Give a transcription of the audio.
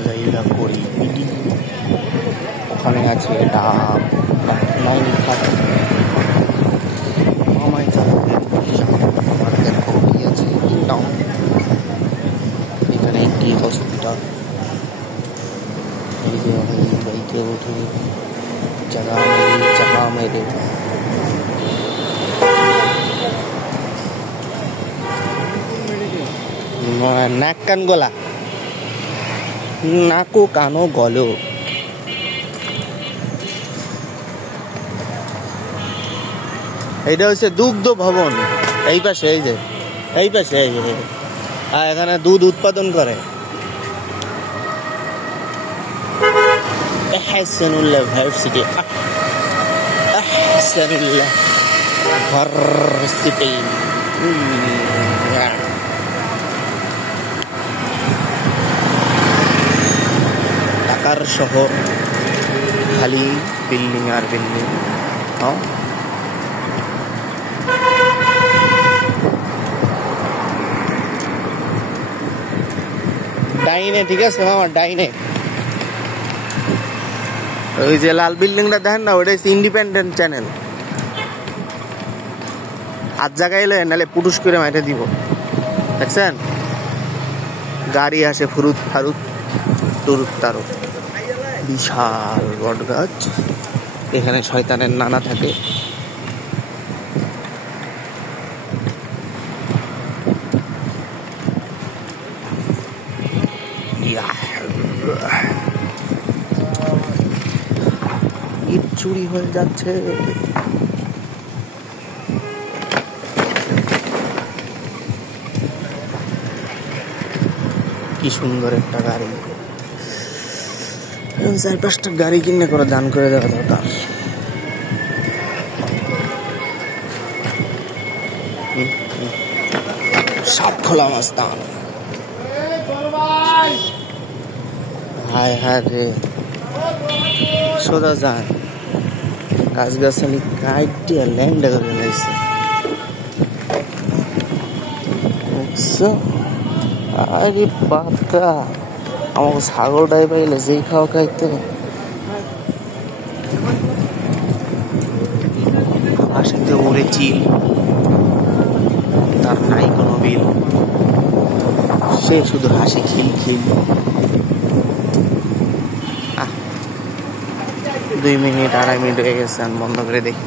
হাজাইরা করি ওখানে আছে ডাব নাইনি খাতা আমায় চালাতে আমার দেখো কি আছে টাউন এখানে একটি হসপিটাল বাইকে উঠে জায়গা মেরে নাক কান গলা নাকো কানো গলো এইটা হচ্ছে দুগ্ধ ভবন এই পাশে এই যে আর এখানে দুধ উৎপাদন করে আহসানুল্লাহ ভার্সিটি আহসানুল্লাহ ভার্সিটি ঢাকার শহর খালি বিল্ডিং আর বিল্ডিং ডাইনে ঠিক আছে মামা ডাইনে ওই যে লাল বিল্ডিংটা দেখেন না ওটা হচ্ছে ইন্ডিপেন্ডেন্ট চ্যানেল হাত জায়গায় এলে নাহলে পুটুস করে মাইটা দিব দেখছেন গাড়ি আসে ফুরুত ফারুত তুরুত তারুত বিশাল বট গাছ এখানে শয়তানের নানা থাকে ইট চুরি হয়ে যাচ্ছে কি সুন্দর একটা গাড়ি 4-5টা গাড়ি কিনে করে দান করে দেওয়া দরকার সব খোলা মাস্তান হায় হায় রে সোজা যান গাছ গাছালি কাইট দিয়ে ল্যান্ডা করে লাইছে আরে বাচ্চা আমাকে ছাগলটাই পাইলে যেই খাওয়া খাইতে আকাশেতে উড়ে চিল তার নাই কোনো বিল সে শুধু হাসি খিল 2 মিনিট 2.5 মিনিট হয়ে গেছে বন্ধ করে দেখি